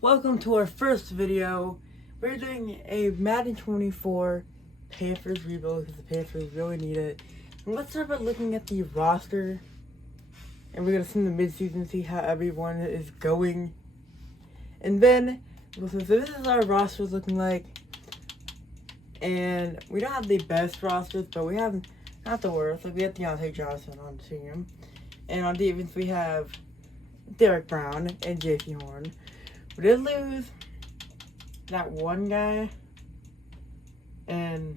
Welcome to our first video. We're doing a Madden 24 Panthers rebuild because the Panthers really need it. And let's start by looking at the roster. And we're going to see the midseason, see how everyone is going. And then, so this is our roster looking like. And we don't have the best rosters, but we have not the worst. Like, we have Deontay Johnson on the team. And on defense, we have Derek Brown and J.C. Horn. We did lose that one guy and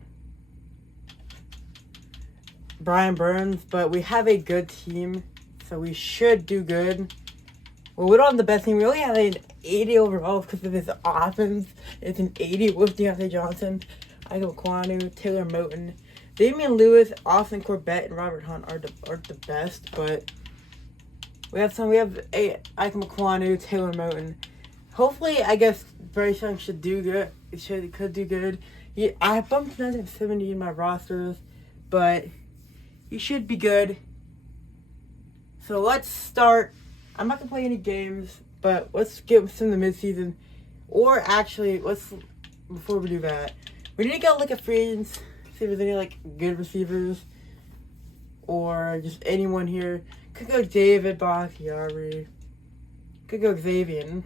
Brian Burns, but we have a good team, so we should do good. Well, we don't have the best team. We only have an 80 overall because of his offense. It's an 80 with Deontay Johnson, Michael Kwanu, Taylor Moton, Damian Lewis, Austin Corbett, and Robert Hunt are the best, but we have Ike McQuanu, Taylor Moton. Hopefully, I guess Bryce Young should do good. Could do good. I bumped another 70 in my rosters, but he should be good. So let's start. I'm not gonna play any games, but let's get some in the midseason. Or actually, before we do that, we need to go look at free agents, see if there's any like good receivers, or just anyone here. Could go David Bakhtiari. Could go Xavier.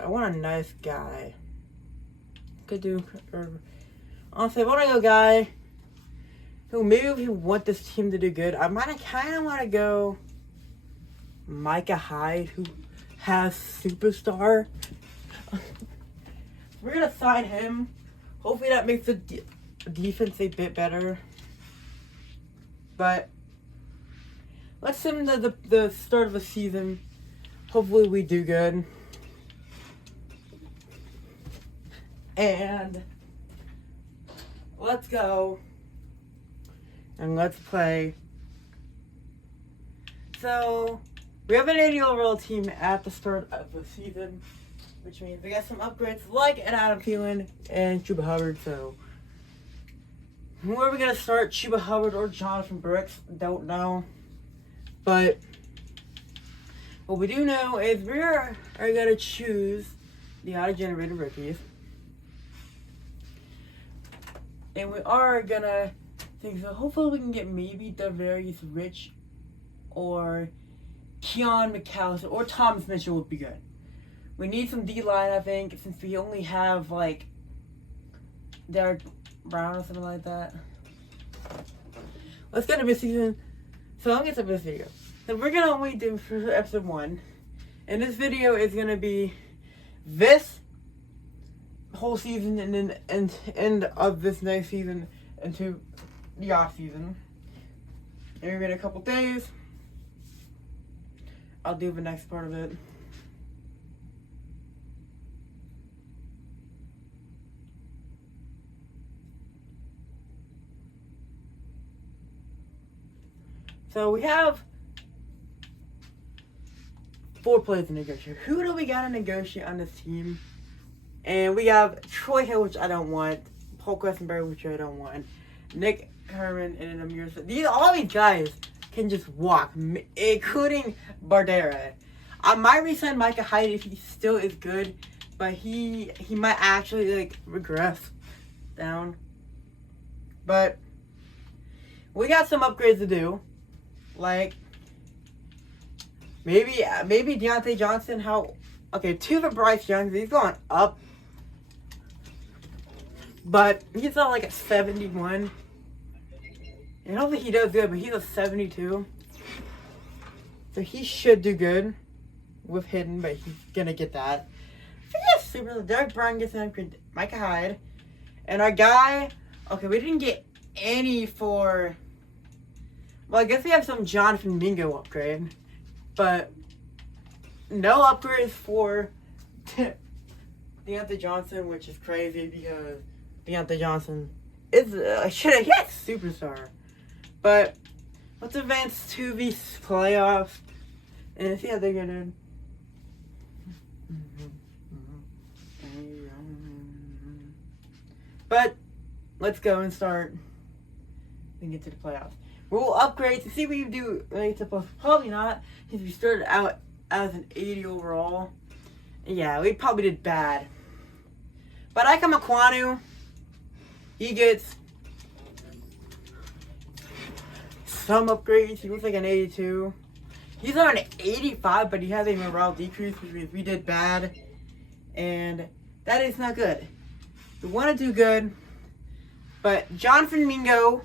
I want a nice guy. Could do, or honestly, I want to go guy who maybe we want this team to do good. I kind of want to go Micah Hyde, who has superstar. We're gonna sign him. Hopefully that makes the defense a bit better. But let's sim the start of the season. Hopefully we do good. And let's go and let's play. So we have an 80 overall team at the start of the season, which means we got some upgrades like an Adam Thielen and Chuba Hubbard. So where are we gonna start? Chuba Hubbard or Jonathan Brooks? Don't know. But what we do know is we are gonna choose the auto-generated rookies. And we are gonna think so. Hopefully we can get maybe Davarius Rich or Keon McAllister or Thomas Mitchell would be good. We need some D-line, I think, since we only have like Derek Brown or something like that. Let's get to midseason. So I'm gonna get to this video. So we're gonna only do for episode 1. And this video is gonna be this whole season and then end of this next season into the off season. And in a couple days, I'll do the next part of it. So we have 4 players to negotiate. Who do we got to negotiate on this team? And we have Troy Hill, which I don't want. Paul Questenberry, which I don't want. Nick Herman and Amir. All these guys can just walk, including Bardera. I might resign Micah Hyde if he still is good, but he might actually like regress down. But we got some upgrades to do, like maybe Deontay Johnson. Okay, 2 for Bryce Young. He's going up. But he's not like a 71. And I don't think he does good, but he's a 72. So he should do good with hidden, but he's gonna get that. I think that's super. Derek Brown gets an upgrade. Micah Hyde. And our guy, okay, we didn't get any for. Well, I guess we have some Jonathan Mingo upgrade. But no upgrades for Deontay Johnson, which is crazy because Deontay Johnson is he had superstar. But let's advance to the playoffs and see how they're gonna do. But let's go and start and get to the playoffs. We'll upgrade to see what you do. Probably not, since we started out as an 80 overall. Yeah, we probably did bad. But Ika Makwanu, he gets some upgrades. He looks like an 82. He's on an 85, but he has a morale decrease, which means we did bad. And that is not good. We want to do good. But Jonathan Mingo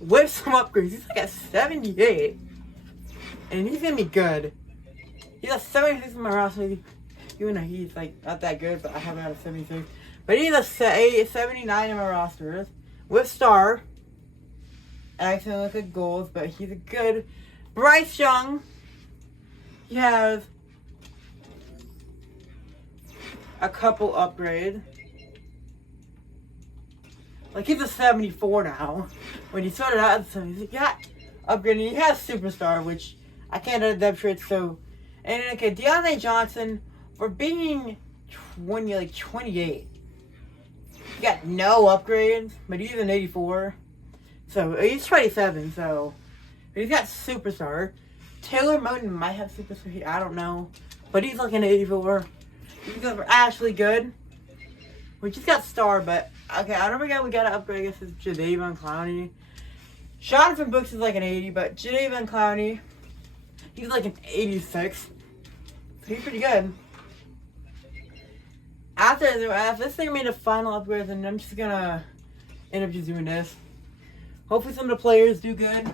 with some upgrades. He's like at 78. And he's going to be good. He's a 76 in my roster. Even though he's like not that good, but I have him at a 76. But he's a 79 in my roster. With star. Excellent look at goals, but he's a good. Bryce Young. He has a couple upgrades. Like he's a 74 now. When he started out at 70, he got upgraded. He has superstar, which I can't adapt to it. So, and okay, Deontay Johnson for being 28. He got no upgrades, but he's an 84. So he's 27. So but he's got superstar. Taylor Moten might have superstar. I don't know, but he's like an 84. He's actually good. We just got star, but okay, I don't forget we gotta upgrade. I guess it's Jadavion Clowney. Jonathan Brooks is like an 80, but Jadavion Clowney, he's like an 86. So he's pretty good. After this thing made a final upgrade, and I'm just gonna end up just doing this. Hopefully some of the players do good.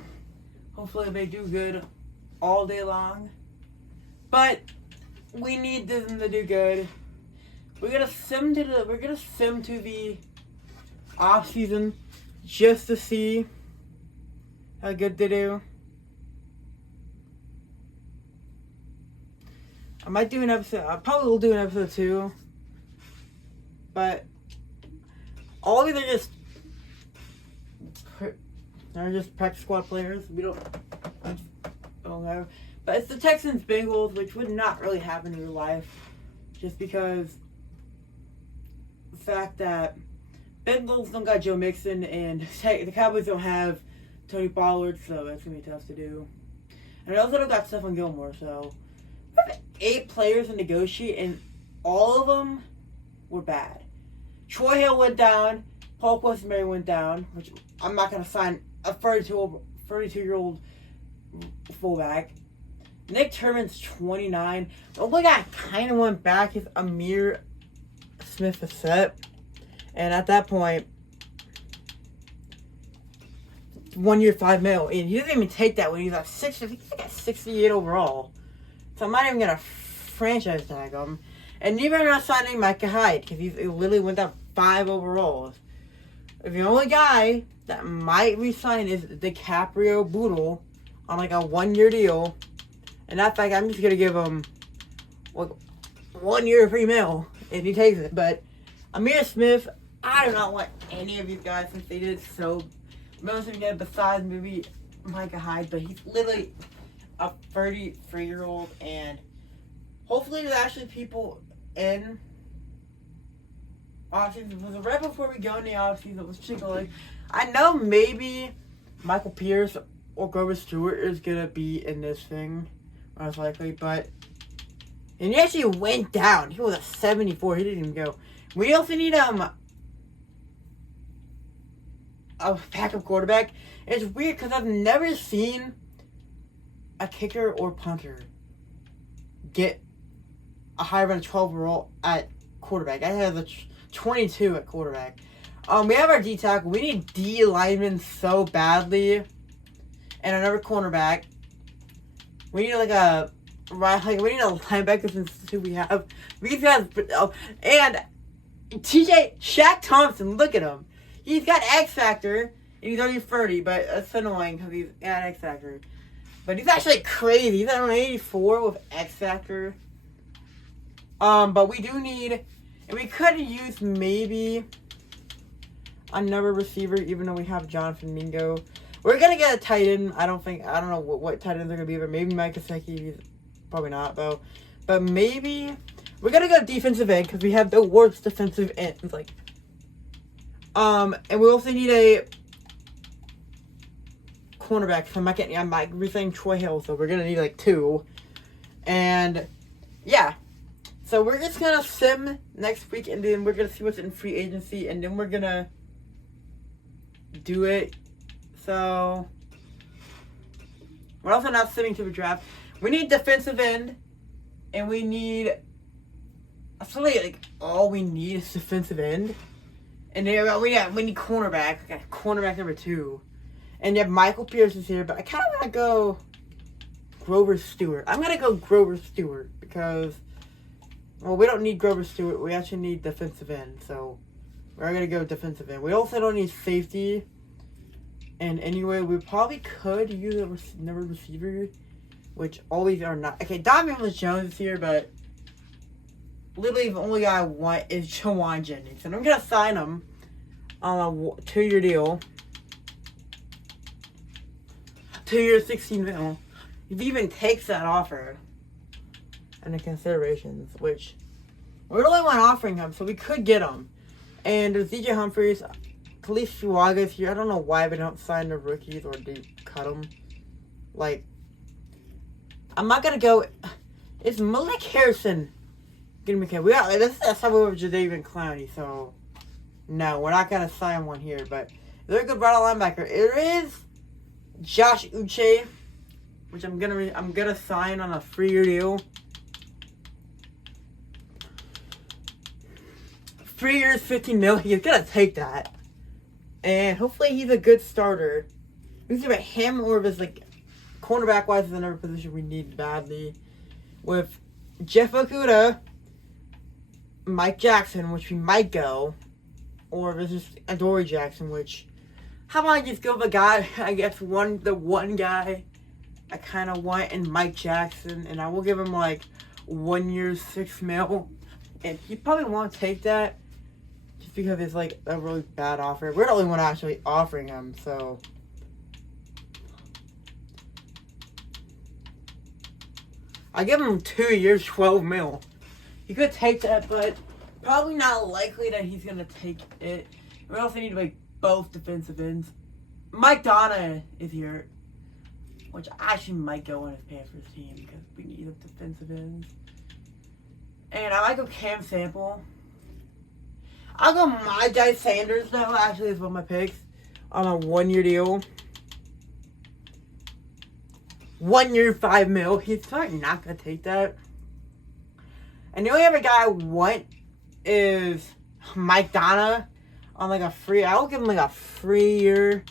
Hopefully they do good all day long. But we need them to do good. We're gonna sim to the off season just to see how good they do. I might do an episode. I probably will do an episode 2. But all of these are just practice squad players. We don't have. But it's the Texans Bengals, which would not really happen in real life, just because the fact that Bengals don't got Joe Mixon and the Cowboys don't have Tony Pollard, so that's gonna be tough to do. And I also don't got Stephon Gilmore, so we have 8 players to negotiate, and all of them were bad. Troy Hill went down. Paul Questenberry went down, which I'm not gonna sign a 32-year-old fullback. Nick Turman's 29. The only guy I kind of went back is Amir Smith-Assett. And at that point, 1 year, $5 million. And he doesn't even take that when he's at 60. I think he's like at 68 overall. So I'm not even going to franchise tag him. And neither am I signing Micah Hyde because he literally went down 5 overalls. The only guy that might resign is DiCaprio Boodle on like a 1-year deal. And that fact, I'm just going to give him like 1 year free mail if he takes it. But Amir Smith, I do not want any of these guys since they did so. Most of them besides maybe Micah Hyde, but he's literally a 33-year-old. And hopefully there's actually people in offseason. Because right before we go in the offseason, let's take a look. I know maybe Michael Pierce or Grover Stewart is going to be in this thing, most likely. But, and he actually went down. He was a 74. He didn't even go. We also need a backup quarterback. It's weird because I've never seen a kicker or punter get a higher than 12 overall at quarterback. I have a 22 at quarterback. We have our D tackle. We need D linemen so badly, and another cornerback. We need we need a linebacker since who we have. These guys, and Shaq Thompson. Look at him. He's got X Factor, and he's only 30, but that's annoying because he's got X Factor. But he's actually crazy. He's at an 84 with X Factor. But we do need, and we could use maybe another receiver, even though we have Jonathan Mingo. We're gonna get a tight end. I don't know what tight ends are gonna be, but maybe Mike Gesicki. Probably not though. But maybe we're gonna go defensive end because we have the worst defensive ends. And we also need a cornerback. So I might resign Troy Hill. So we're gonna need like 2. And yeah. So we're just gonna sim next week, and then we're gonna see what's in free agency, and then we're gonna do it. So we're also not simming to the draft. We need defensive end, and we need. That's really like all we need is defensive end, and then we need cornerback. Okay, cornerback number 2, and yeah, Michael Pierce is here, but I kind of want to go Grover Stewart. I'm gonna go Grover Stewart because. Well, we don't need Grover Stewart. We actually need defensive end. So, we're going to go defensive end. We also don't need safety. And anyway, we probably could use another receiver, which always are not. Okay, Donovan Jones is here, but literally the only guy I want is Jawan Jennings. And I'm going to sign him on a 2-year deal. 2 years, 16 mil. If he even takes that offer. And the considerations, which we're the only one offering him, so we could get him. And there's DJ Humphries, Khalif Shuaga's here. I don't know why they don't sign the rookies or they cut them. Like, I'm not gonna go. It's Malik Harrison gonna be we got this is a suburb of Jadavion Clowney, so no, we're not gonna sign one here. But they're a good right linebacker. It is Josh Uche, which I'm gonna sign on a 3-year deal. 3 years, 15 mil. He's gonna take that, and hopefully he's a good starter. We see about him or if it's like cornerback wise is another position we need badly. With Jeff Okuda, Mike Jackson, which we might go, or if it's just Adoree Jackson, which how about I just go the guy? I guess the one guy I kind of want in Mike Jackson, and I will give him like 1 year, 6 mil, and he probably won't take that. Because it's like a really bad offer. We're the only one actually offering him, so. I give him 2 years, 12 mil. He could take that, but probably not likely that he's gonna take it. We also need like both defensive ends. Mike Donna is here, which I actually might go on his Panthers team because we need a defensive ends. And I might go Cam Sample. I'll go Myjai Sanders though, actually is one of my picks. On a 1-year deal. 1 year, 5 mil. He's probably not gonna take that. And the only other guy I want is Mike Donna on like a free. I will give him like a 3-year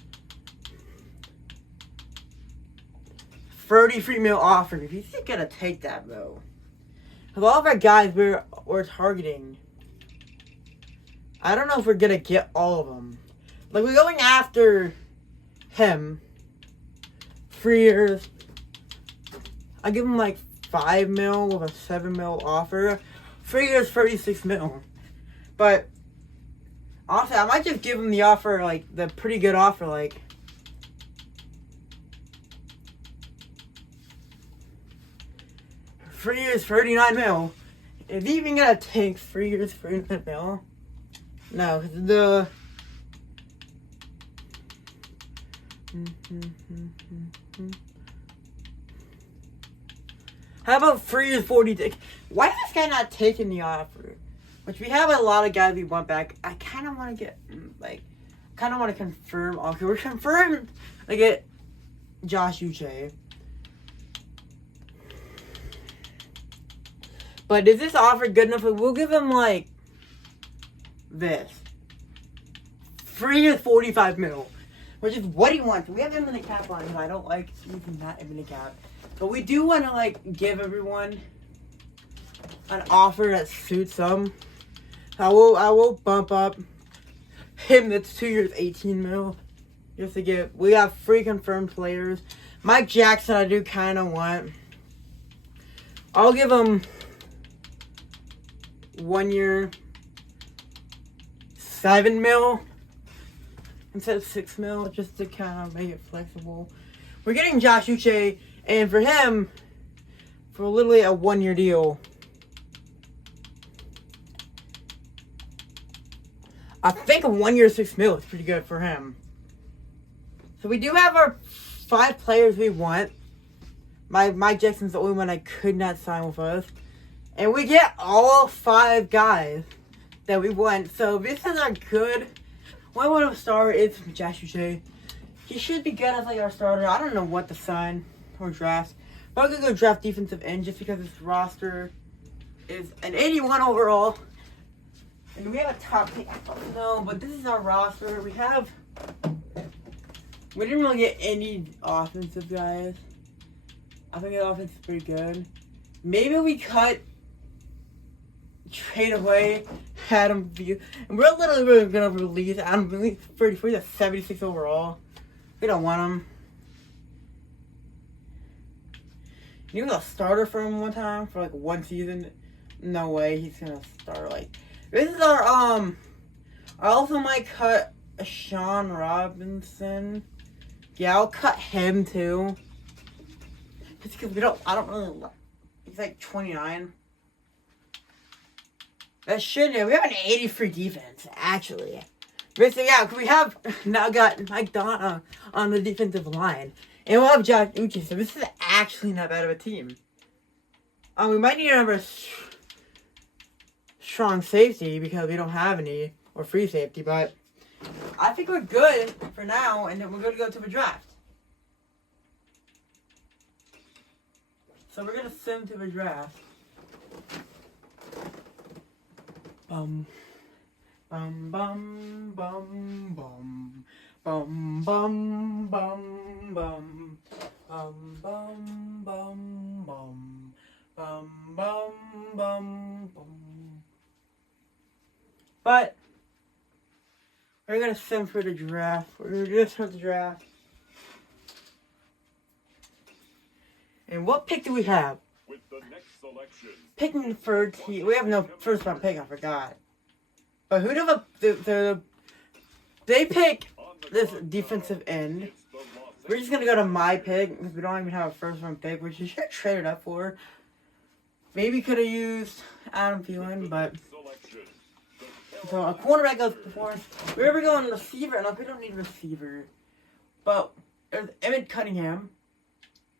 33 mil offer. If he's gonna take that though. Because all of our guys we're targeting. I don't know if we're gonna get all of them. Like, we're going after him. 3 years. I give him like 5 mil with a 7 mil offer. 3 years, 36 mil. But honestly, I might just give him the offer, like the pretty good offer, like 3 years, 39 mil. Is he even gonna take 3 years, 39 mil? No, the how about 3 years, 40? Why is this guy not taking the offer? Which we have a lot of guys we want back. I kind of want to get want to confirm. Okay, we're confirmed. Like it, Josh Uche. But is this offer good enough? We'll give him like this. 3 years, 45 mil. Which is what he wants. We have him in the cap line. I don't like using that in the cap. But we do want to like give everyone an offer that suits them. I will bump up him. That's 2 years, 18 mil. Just to get. We got 3 confirmed players. Mike Jackson, I do kind of want. I'll give him 1 year, 7 mil instead of 6 mil, just to kind of make it flexible. We're getting Josh Uche, and for him, for literally a 1 year deal, I think a 1 year, 6 mil is pretty good for him. So we do have our 5 players we want. Mike Jackson's the only one I could not sign with us. And we get all 5 guys that we want. So this is our good. One of our starter is Josh Uche. He should be good as like our starter. I don't know what to sign or draft. But I'm going to go draft defensive end just because this roster is an 81 overall. And we have a top pick. I don't know, but this is our roster. We didn't really get any offensive guys. I think the offense is pretty good. Maybe we trade away Adam View. And we're literally going to release Adam View 34 to 76 overall. We don't want him. He was a starter for him one time for like 1 season. No way he's going to start like. This is our, I also might cut Sean Robinson. Yeah, I'll cut him too. Just because I don't really like, he's like 29. That shouldn't have, we have an 83 defense, actually. But so yeah, we have now got Mike Donna on the defensive line. And we'll have Josh Uche, so this is actually not bad of a team. We might need another strong safety because we don't have any, or free safety, but I think we're good for now, and then we're going to go to the draft. So we're going to sim to the draft. Bum, bum, bum, bum, bum, bum, bum, bum, bum, bum, bum, bum, bum, bum, bum, bum, bum. But we're gonna sim for the draft. We're gonna sim the draft. And what pick do we have? With the next selection. Picking the third team. We have no first round pick. I forgot. But who do they pick this defensive end? We're just gonna go to my pick because we don't even have a first round pick, which we should trade it up for. Maybe could have used Adam Thielen, but. So a cornerback goes before us. We were going receiver, and we don't need a receiver. But there's Emmett Cunningham,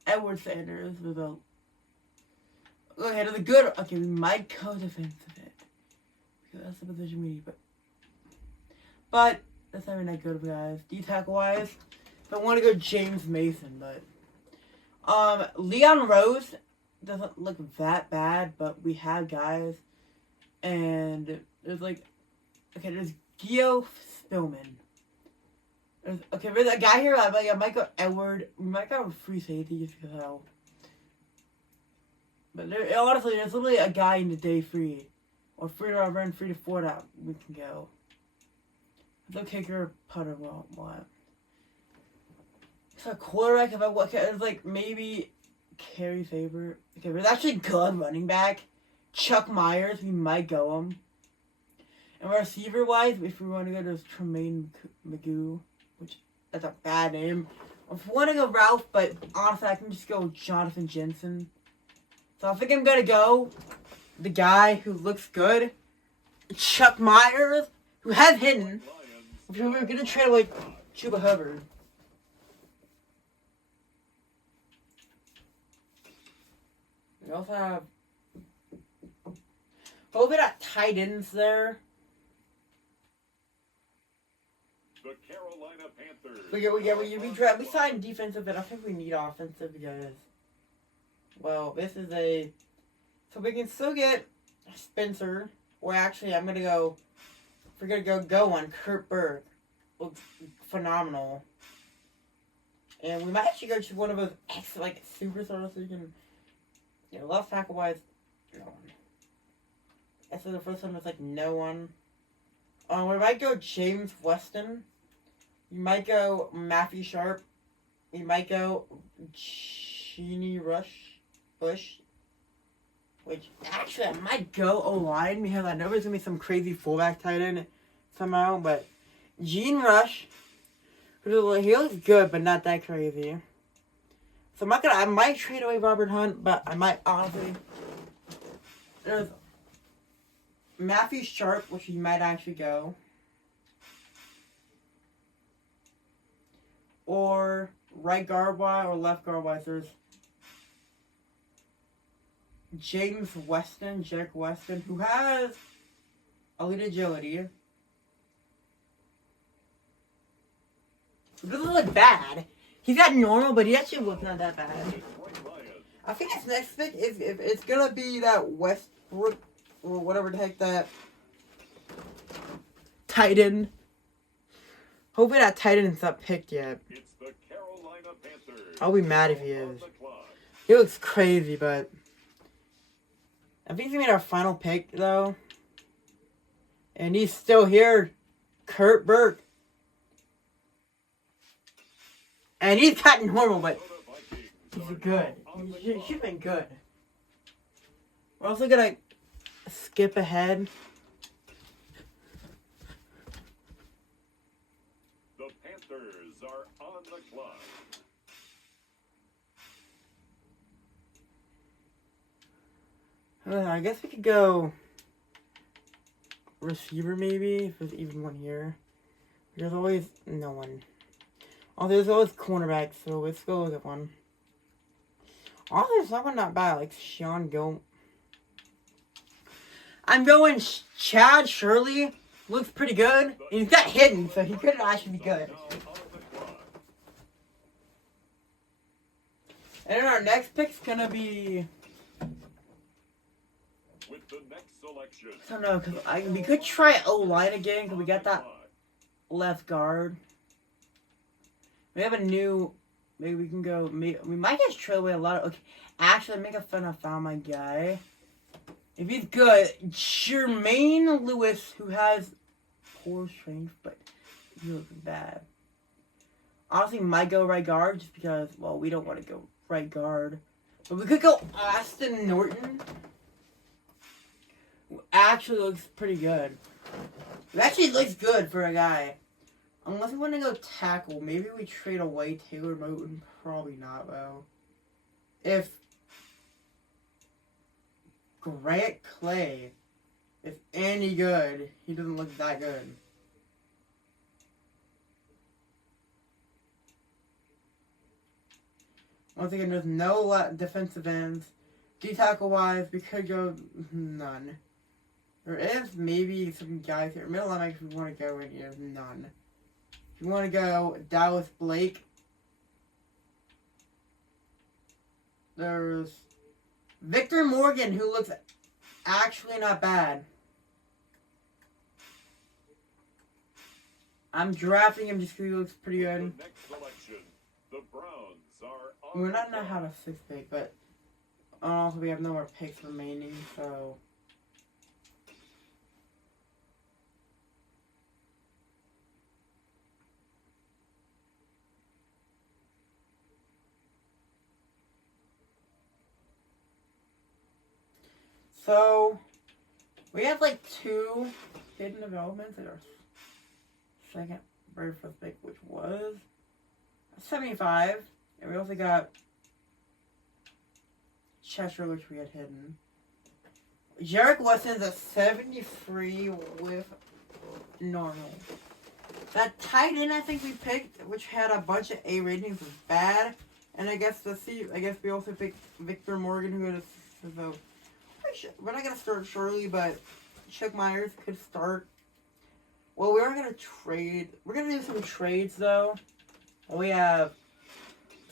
Edward Sanders with a. Okay, there's a good. Okay, we might go defensive end. Because that's the position we need, but that's not even that good, guys. D-tackle wise, I want to go James Mason, but Leon Rose doesn't look that bad, but we have guys, and there's like. Okay, there's Gio Spillman. There's a guy here. I might go Edward. We might go free safety just because how. But honestly, there's literally a guy in the day free, or free to run 3 to 4 that we can go. The kicker, putter, what? So a quarterback. If I look at, it's like maybe Kerry Faber. Okay, but it's actually good running back. Chuck Myers. We might go him. And receiver-wise, if we want to go to Tremaine Magoo, which that's a bad name. If we want to go Ralph, but honestly, I can just go Jonathan Jensen. So I think I'm going to go the guy who looks good, Chuck Myers, who has hidden. We're going to trade away Chuba Hubbard. We also have a little bit of tight ends there. The Carolina Panthers. We signed defensive, but I think we need offensive because, well, this is so we can still get Spencer. Or actually, I'm gonna go. We're gonna go on Kurt Berg. Looks phenomenal. And we might actually go to one of those superstars so you can, left tackle wise, no one. That's the first one was like no one. We might go James Weston. You might go Matthew Sharp. You might go Genie Bush. Which, actually, I might go O-line because I know there's going to be some crazy fullback tight end somehow. But Gene Rush, he looks good, but not that crazy. So I might trade away Robert Hunt, but I might honestly. There's Matthew Sharp, which he might actually go. Or right guard wise or left guard wise, there's Jack Weston, who has elite agility. It doesn't look bad. He's got normal, but he actually looks not that bad. I think his next pick is if it's gonna be that Westbrook or whatever the heck that Titan. Hopefully that Titan's not picked yet. It's the Carolina Panthers. I'll be mad if he is. He looks crazy, but I think he made our final pick though. And he's still here. Kurt Burke. And he's got normal, but he's good. He's been good. We're also gonna skip ahead. The Panthers are on the clock. I guess we could go receiver maybe, if there's even one here. There's always no one. Oh, there's always cornerbacks, so let's go look at one. Oh, there's someone not bad, like Sean Gill. I'm going Chad Shirley. Looks pretty good. He's got hidden, so he could actually be good. And then our next pick's gonna be... With the next selection. I don't know, because we could try O-line again, because we got that left guard. We have a new... Maybe we can go... We might just trade away a lot of... Okay, actually, make a fun. I found my guy. If he's good, Jermaine Lewis, who has poor strength, but he looks bad. Honestly, might go right guard, just because, well, we don't want to go right guard. But we could go Austin Norton, who actually looks pretty good. It actually looks good for a guy. Unless we want to go tackle, maybe we trade away Taylor Moton. Probably not, though. If Grant Clay is any good, he doesn't look that good. Once again, there's no defensive ends. D-tackle wise, we could go none. There is maybe some guys here. Middle linebacker, if we want to go in here, none. If you want to go Dallas Blake, there's Victor Morgan, who looks actually not bad. I'm drafting him just because he looks pretty good. The next selection, the Browns are on We're the not gonna clock. have a sixth pick, but also we have no more picks remaining, so. So, we have like 2 hidden developments in our second, very first pick, which was 75. And we also got Cheshire, which we had hidden. Jarek Weston's a 73 with normal. That tight end I think we picked, which had a bunch of A ratings, was bad. And I guess we also picked Victor Morgan, who had a we're not gonna start Shirley, but Chuck Myers could start. Well, we are gonna trade. We're gonna do some trades though. We have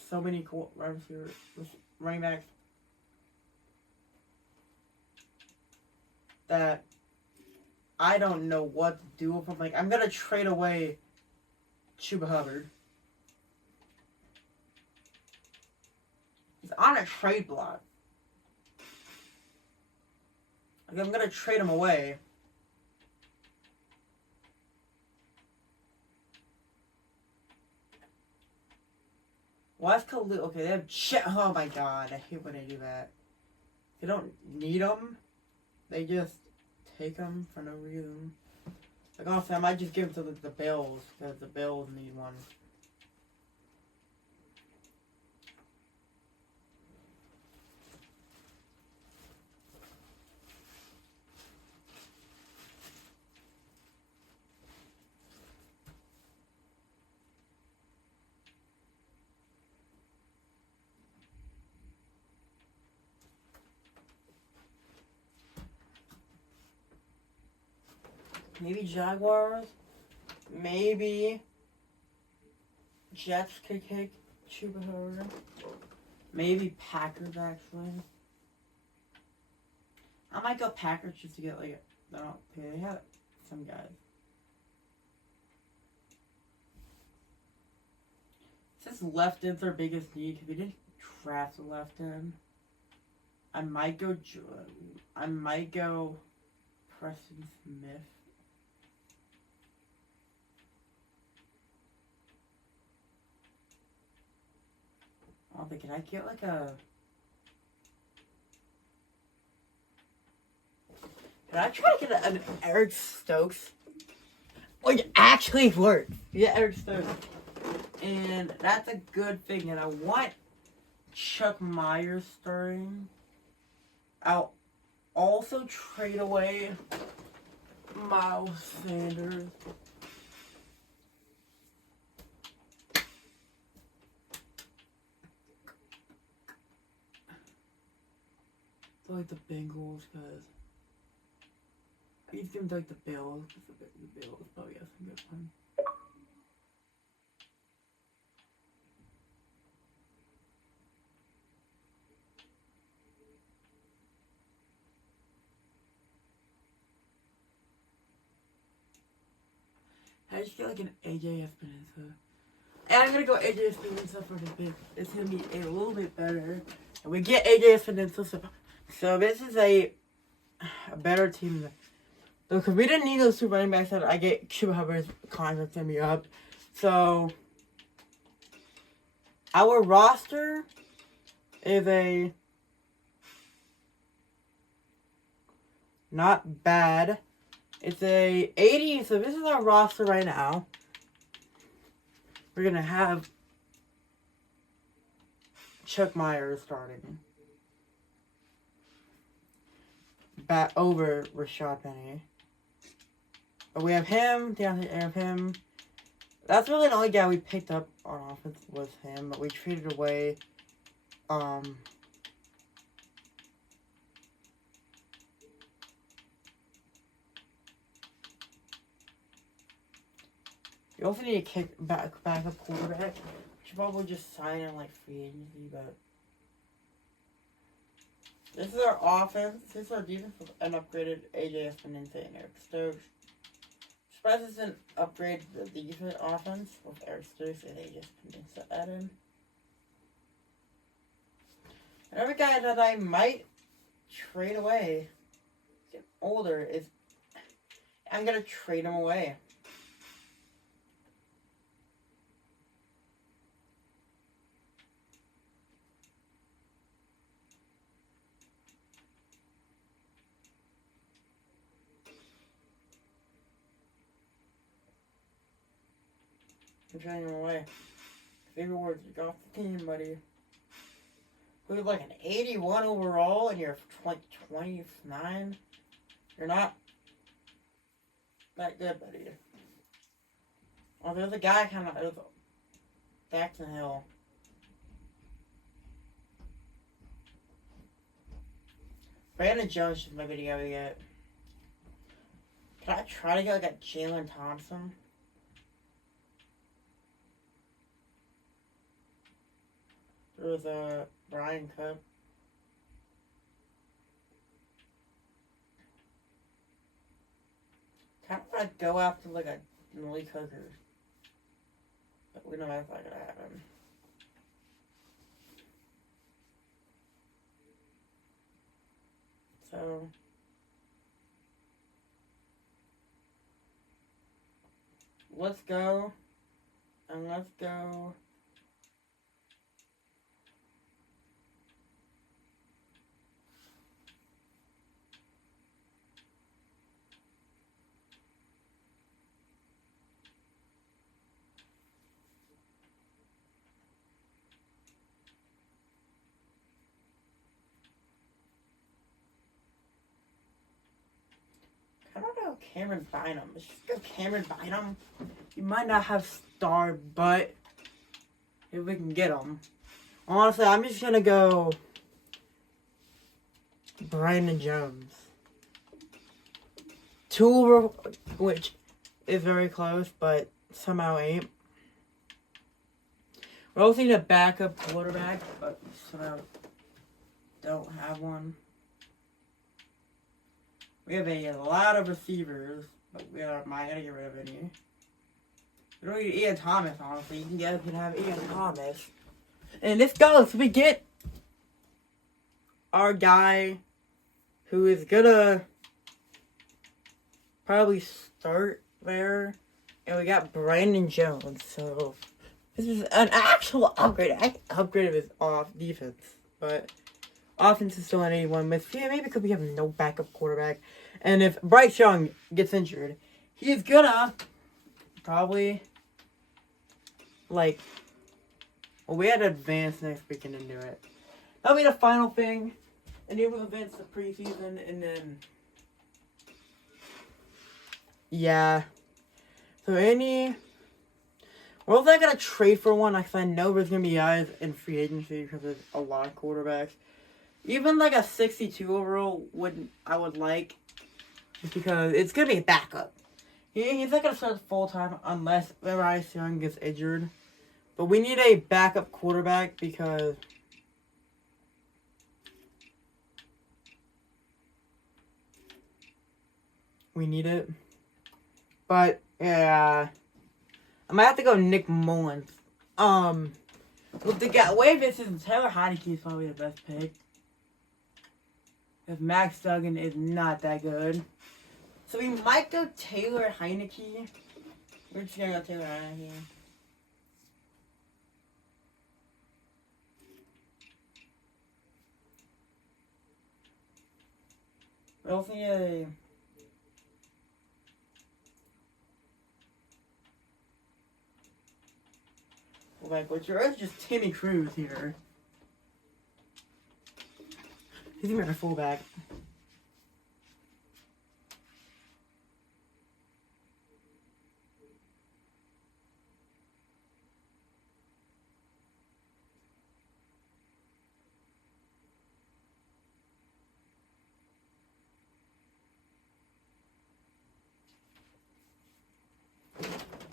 so many cool running backs that I don't know what to do with them. Like, I'm gonna trade away Chuba Hubbard. He's on a trade block. Like, I'm gonna trade him away. Why is Khalil? Okay, they have shit. Oh my god, I hate when they do that. They don't need them. They just take them for no reason. Like, honestly, I might just give them to the Bills, because the Bills need one. Maybe Jaguars. Maybe Jets could kick Chuba Hubbard. Maybe Packers, actually. I might go Packers just to get, like, they have some guys. Since left end's our biggest need, because we didn't draft a left end. I might go Preston Smith. Oh, but can I get like a... Can I try to get an Eric Stokes? Like, actually work. Yeah, Eric Stokes. And that's a good thing. And I want Chuck Myers starting. I'll also trade away Miles Sanders. I like the Bengals, because he's gonna like the Bills, because the Bills probably have some good fun. I just feel like an AJ Espinosa. And I'm gonna go AJ Espinosa for the bit. It's gonna be a little bit better. And we get AJ Espinosa, so this is a better team. Because we didn't need those two running backs that I get Chuba Hubbard's contract to be up. So our roster is a not bad. It's a 80, so this is our roster right now. We're gonna have Chuck Myers starting. Back over Rashad Penny. But we have him, Deontay have him. That's really the only guy we picked up on offense was him, but we traded away you also need to kick back a quarterback. You should probably just sign in like free agency, but this is our offense. This is our defense with an upgraded AJ Espinosa and Eric Stokes. Surprised this didn't upgrade the defense offense with Eric Stokes and AJ Espinosa added. Another guy that I might trade away, he's getting older, is I'm gonna trade him away. I'm trading him away. Favorite words, you got off the team, buddy. Who's like an 81 overall and you're 29? You're not that good, buddy. Oh, there's a guy kind of, there's Jackson Hill. Brandon Jones should maybe the guy we get. Can I try to get like a Jalen Thompson? There was a Brian Cook. Kind of like go after like a Malik Hooker. But we know that's not gonna happen. So let's go. And let's go. I don't know Cameron Bynum. Let's just go Cameron Bynum. You might not have star, but if we can get him. Honestly, I'm just gonna go Brandon Jones. 2, which is very close, but somehow ain't. We also need a backup quarterback, but somehow don't have one. We have a lot of receivers, but we are not gonna get rid of any. We don't need Ian Thomas, honestly. You can have Ian Thomas. And this goes, we get our guy who is gonna probably start there. And we got Brandon Jones, so this is an actual upgrade. Upgrade of his defense, but offense is still an 81. But yeah, maybe because we have no backup quarterback, and if Bryce Young gets injured, he's gonna probably well, we had to advance next weekend and do it. That'll be the final thing, and then we'll advance the preseason, and then yeah. So we're also not gonna trade for one, because I know there's gonna be guys in free agency because there's a lot of quarterbacks. Even like a 62 overall I would like, because it's gonna be a backup. He's not gonna start full time unless Bryce Young gets injured. But we need a backup quarterback because we need it. But yeah, I might have to go Nick Mullins. With the guy, way this is Taylor Heineke is probably the best pick. Because Max Duggan is not that good. So we might go Taylor Heineke. We're just gonna go Taylor Heineke. We also need a which is just Timmy Cruz here. He's even a fullback.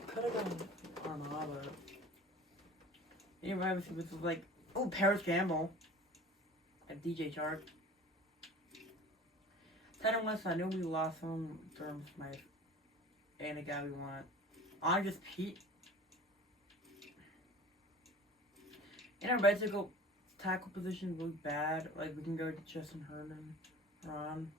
Could have gone Armada. Anyway, this was like, Paris Campbell and DJ Chark. Tanner West, I know we lost some Durham Smith and a guy we want. Andres Pete. In our red tackle position look bad. Like, we can go to Justin Herman, Ron.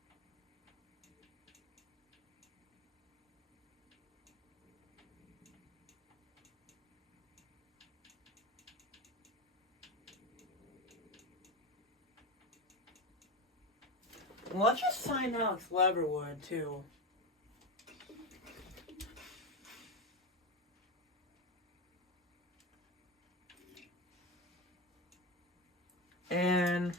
Well, let's just sign Alex Leatherwood, too. And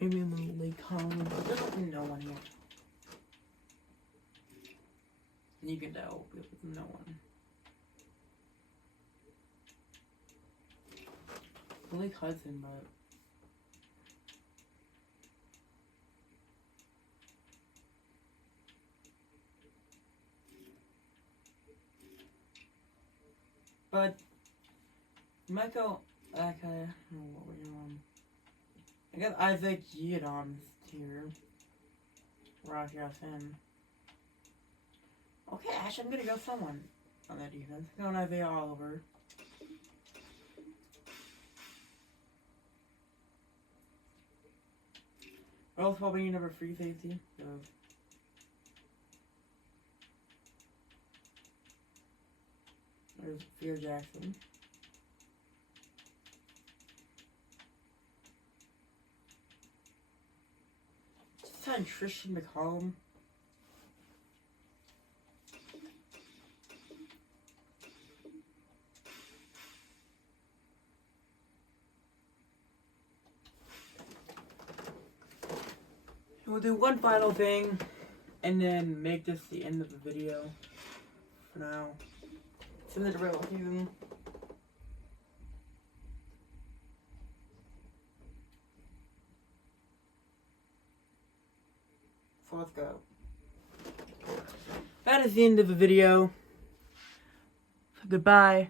maybe in the league column, but there's no one here. You can tell with no one. Blake Hudson, but you might go okay. I don't know what we're doing. I guess Isaac Giadon's here. Rock him. Okay, actually, I'm gonna go someone on that defense. Going Isaiah Oliver. We're also probably number 3 safety. So. There's Fear Jackson. Just had Tristan McCollum. we'll do one final thing, and then make this the end of the video. For now, it's in the regular season. So let's go. That is the end of the video. Goodbye.